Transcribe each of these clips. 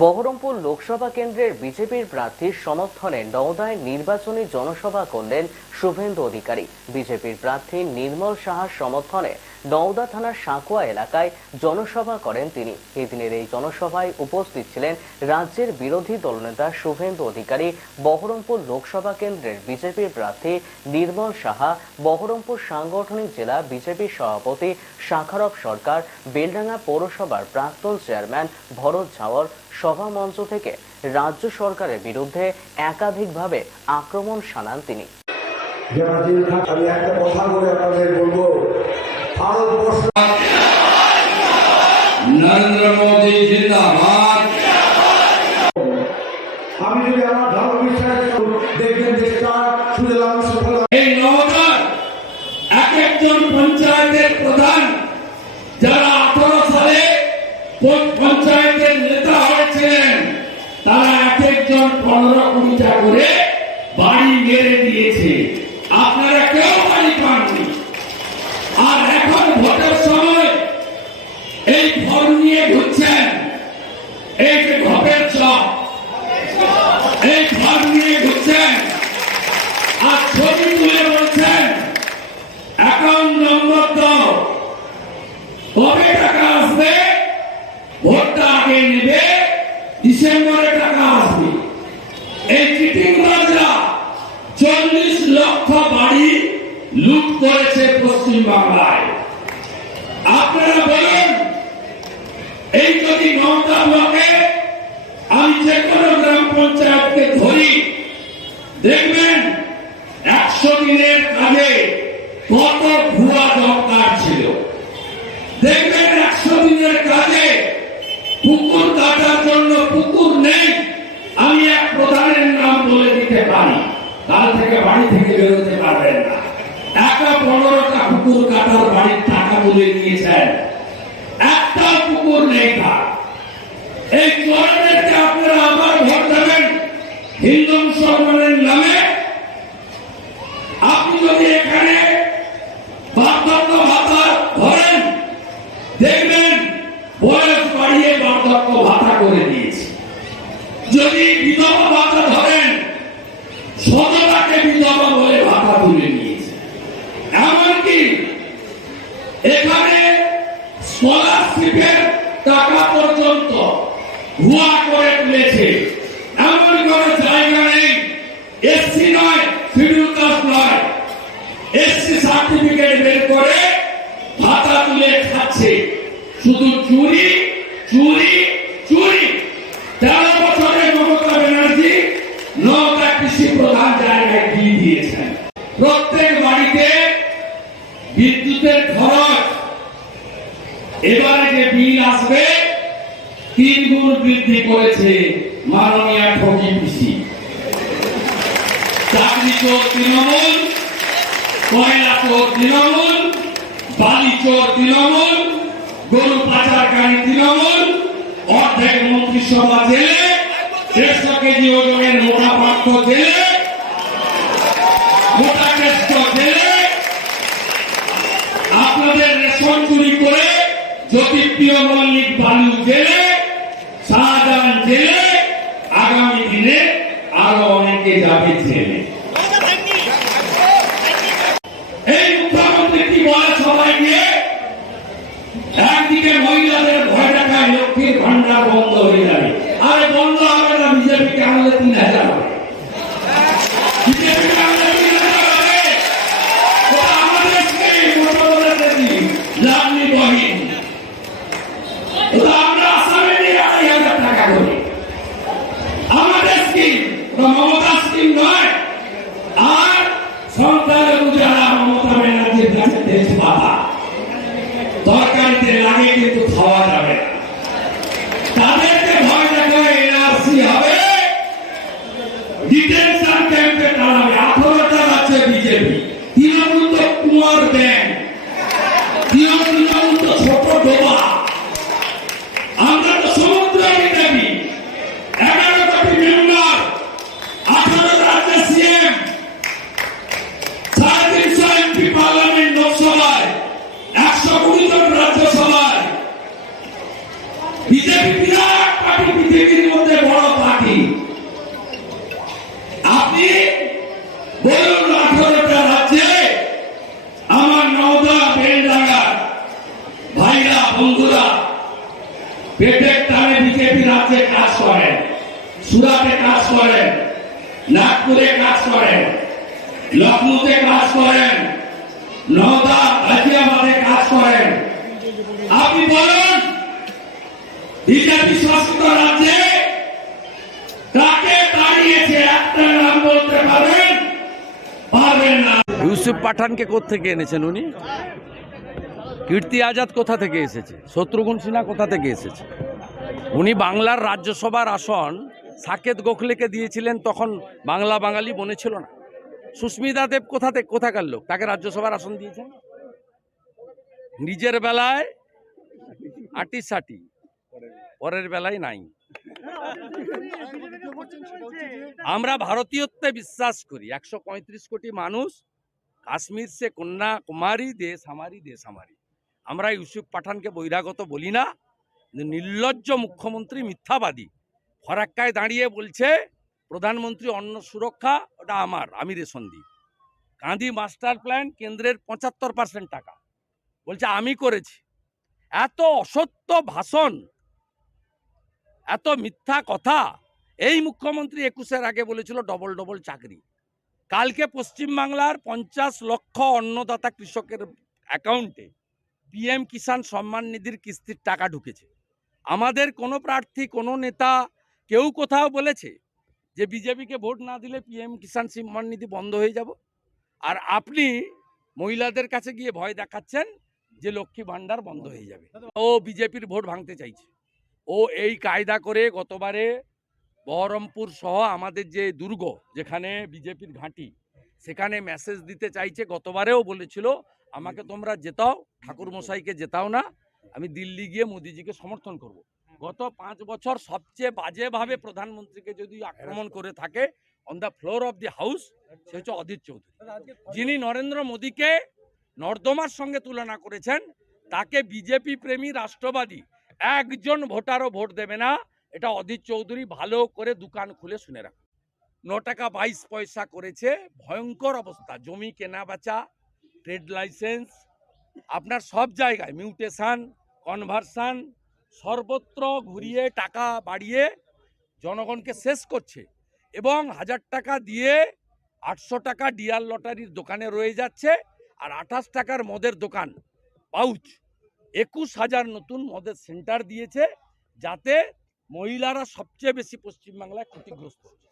বহরমপুর লোকসভা কেন্দ্রের বিজেপির প্রার্থীর সমর্থনে নওদায় নির্বাচনী জনসভা করলেন শুভেন্দু অধিকারী। বিজেপির প্রার্থী নির্মল সাহার সমর্থনে নওদা থানার সাঁকুয়া এলাকায় জনসভা করেন তিনি। এদিনের এই জনসভায় উপস্থিত ছিলেন রাজ্যের বিরোধী দলনেতা শুভেন্দু অধিকারী, বহরমপুর লোকসভা কেন্দ্রের বিজেপির প্রার্থী নির্মল সাহা, বহরমপুর সাংগঠনিক জেলা বিজেপির সভাপতি শাখারব সরকার, বেলডাঙ্গা পৌরসভার প্রাক্তন চেয়ারম্যান ভরত ঝাওয়ার সভা মঞ্চ থেকে রাজ্য সরকারের বিরুদ্ধে একাধিকভাবে আক্রমণ শানান তিনি। যারা জেল আমি একটা কথা বলে আপনাদের বলব ভারতবর্ষ নরেন্দ্র মোদী জিন্দাবাদ। আমি যদি আমার এই ফল নিয়ে ঘুরছেন। এই যে ঘটের চপ এই ফল নিয়ে ঘুরছেন। আর ছবি তুলে বলছেন অ্যাকাউন্ট নম্বর দাও। কবে টাকা আসবে? ভোটটা আগে নেবে। ডিসেম্বরে টাকা আসবে। এই চিটিংবাজরা চল্লিশ লক্ষ বাড়ি লুট করেছে পশ্চিম বাংলায় আপনারা বলুন এই যদি নৌকা ব্লকে আমি যে কোনো গ্রাম পঞ্চায়েতকে ধরি দেখবেন, একশো দিনের কাজে কত ভুয়া দরকার ছিল। দেখবেন, একশো দিনের কাজে পুকুর কাটার জন্য পুকুর নেই। আমি এক প্রধানের নাম বলে দিতে পারি। কাল থেকে বাড়ি থেকে বেরোতে পারবেন না। একা পনেরোটা পুকুর কাটার বাড়ির টাকা তুলে নিয়েছেন একটা পুকুর নেই তার। এই চোরদেরকে আপনারা আবার মুসলমানের নামে আপনি যদি এখানে ভাতা ধরেন দেখবেন বয়স বাড়িয়ে বার্ধক্য ভাতা করে দিয়েছে। যদি বিধবা ভাতা ধরেন শতটাকে বিধবা বলে ভাতা তুলে নিয়েছে। এমনকি এখানে স্কলারশিপের টাকা পর্যন্ত ভুয়া করে তুলেছে এমন কোন জায়গা নেই এসসি নয় শিডিউল কাস্ট নয় এসসি সার্টিফিকেট বের করে ভাতা তুলে খাচ্ছে শুধু চুরি চুরি চুরি। তেরো মমতা ব্যানার্জি নটা কৃষি প্রধান জায়গায় দিয়ে দিয়েছেন। প্রত্যেক বাড়িতে বিদ্যুতের খরচ। এবারে যে বিল আসবে, তিন গুণ বৃদ্ধি করেছে মাননীয় ঠকি পিসি চাকরি চোর তৃণমূল, কয়লা চোর তৃণমূল, বালি চোর তৃণমূল গরু পাচারকারী তৃণমূল, অর্ধেক মন্ত্রিসভা জেলে দেড়শো কেজি ওজনের মোটা পাত্র জেলে, মোটা কেষ্ট জেলে। আপনাদের রেশন চুরি করে জ্যোতিপ্রিয় মল্লিক বালু জেলে শাহজাহান জেলে আগামী দিনে আরও অনেকে যাবে জেলে এই মুখ্যমন্ত্রী কি বলে সবাই গিয়ে একদিকে মহিলাদের ভয় দেখায় লক্ষ্মীর ভান্ডার বন্ধ হয়ে যাবে। আরে বন্ধ হবে না বিজেপিকে আনলে তিন হাজার হবে বিজেপিকে আনলে তিন হাজার হবে ওটা আমাদের স্কিম ওটা বলেছে কি লাভলি বহিন ওটা আমরা আসামে নিয়ে আড়াই হাজার টাকা করি আমাদের স্কিম ওটা মমতা স্কিম নয় আর সরকারের যারা মমতা ব্যানার্জির কাছে দেশ পাতা তরকারিতে লাগে কিন্তু খাওয়া যাবে না তাদেরকে ভয় দেখায় পেটের টানে বিজেপি রাজ্যে কাজ করেন সুরাটে কাজ করেন নাগপুরে কাজ করেন লখনৌতে কাজ করেন নওদা গাজিয়াবাদে কাজ করেন আপনি বলুন, বিজেপি শাসিত রাজ্যে কাকে দাঁড়িয়েছে একটা নাম বলতে পারেন? পারবেন না। ইউসুফ পাঠানকে থেকে এনেছেন উনি? কীর্তি আজাদ কোথা থেকে এসেছে? শত্রুঘ্ন সিনহা কোথা থেকে এসেছে? উনি বাংলার রাজ্যসভার আসন সাকেত গোখলেকে দিয়েছিলেন, তখন বাংলা বাঙালি মনে ছিল না। সুস্মিতা দেব কোথা থেকে, কোথাকার লোক? তাকে রাজ্যসভার আসন দিয়েছেন? নিজের বেলায় আটি সাটি পরের বেলায় নাই। আমরা ভারতীয়ত্বে বিশ্বাস করি। একশো পঁয়ত্রিশ কোটি মানুষ কাশ্মীর সে কন্যা কুমারী, দেশ আমারই দেশ আমারই। আমরা ইউসুফ পাঠানকে বহিরাগত বলি না নির্লজ্জ মুখ্যমন্ত্রী মিথ্যাবাদী। ফরাক্কায় দাঁড়িয়ে বলছে, প্রধানমন্ত্রী অন্ন সুরক্ষা, ওটা আমার, আমি রেশন দিই। কাঁদি মাস্টার প্ল্যান কেন্দ্রের পঁচাত্তর পার্সেন্ট টাকা। বলছে, আমি করেছি। এত অসত্য ভাষণ, এত মিথ্যা কথা, এই মুখ্যমন্ত্রী একুশের আগে বলেছিল ডবল ডবল চাকরি। কালকে পশ্চিমবাংলার পঞ্চাশ লক্ষ অন্নদাতা কৃষকের অ্যাকাউন্টে পিএম কিষাণ সম্মান নিধির কিস্তির টাকা ঢুকেছে। আমাদের কোনো প্রার্থী, কোনো নেতা কেউ কোথাও বলেছে যে বিজেপিকে ভোট না দিলে পিএম কিষাণ সম্মান নিধি বন্ধ হয়ে যাব। আর আপনি মহিলাদের কাছে গিয়ে ভয় দেখাচ্ছেন যে লক্ষ্মী ভাণ্ডার বন্ধ হয়ে যাবে। ও বিজেপির ভোট ভাঙতে চাইছে। ও এই কায়দা করে গতবারে বহরমপুর সহ আমাদের যে দুর্গ, যেখানে বিজেপির ঘাঁটি, সেখানে মেসেজ দিতে চাইছে, গতবারেও বলেছিল আমাকে তোমরা জেতাও ঠাকুর মশাইকে জেতাও না আমি দিল্লি গিয়ে মোদিজিকে সমর্থন করব। গত পাঁচ বছর সবচেয়ে বাজেভাবে প্রধানমন্ত্রীকে যদি আক্রমণ করে থাকে on the floor of the house সে হচ্ছে অধীর চৌধুরী। যিনি নরেন্দ্র মোদীকে নর্দমার সঙ্গে তুলনা করেছেন তাকে বিজেপি প্রেমী রাষ্ট্রবাদী একজন ভোটারও ভোট দেবে না এটা অধীর চৌধুরী ভালো করে দোকান খুলে শুনে রাখ। ন টাকা বাইশ পয়সা করেছে ভয়ঙ্কর অবস্থা জমি কেনা বেচা ট্রেড লাইসেন্স, আপনার সব জায়গায় মিউটেশন কনভার্সান সর্বত্র ঘুরিয়ে টাকা বাড়িয়ে জনগণকে শেষ করছে এবং হাজার টাকা দিয়ে আটশো টাকা ডিয়ার লটারির দোকানে রয়ে যাচ্ছে আর আঠাশ টাকার মদের দোকান, পাউচ, একুশ হাজার নতুন মদের সেন্টার দিয়েছে যাতে মহিলারা সবচেয়ে বেশি পশ্চিমবাংলায় ক্ষতিগ্রস্ত হচ্ছে।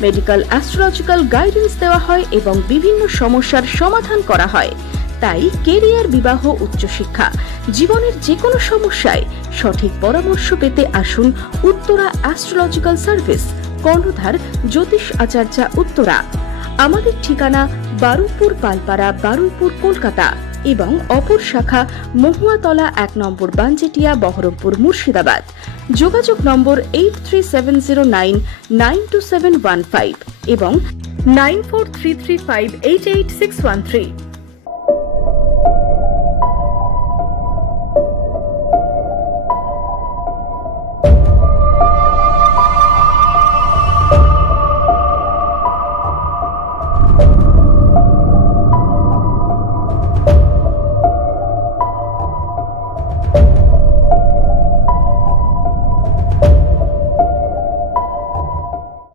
মেডিকেল অ্যাস্ট্রোলজিক্যাল গাইডেন্স দেওয়া হয় এবং বিভিন্ন সমস্যার সমাধান করা হয়। তাই কেরিয়ার বিবাহ উচ্চশিক্ষা, জীবনের যে কোনো সমস্যায় সঠিক পরামর্শ পেতে আসুন উত্তরা অ্যাস্ট্রোলজিক্যাল সার্ভিস কর্ণধার জ্যোতিষ আচার্যা উত্তরা। আমাদের ঠিকানা বারুইপুর, পালপাড়া, বারুইপুর, কলকাতা। এবং অপর শাখা মহুয়াতলা এক নম্বর বাঞ্জেটিয়া বহরমপুর মুর্শিদাবাদ। যোগাযোগ নম্বর eight three seven zero nine nine two seven one five এবং nine four three three five eight eight six one three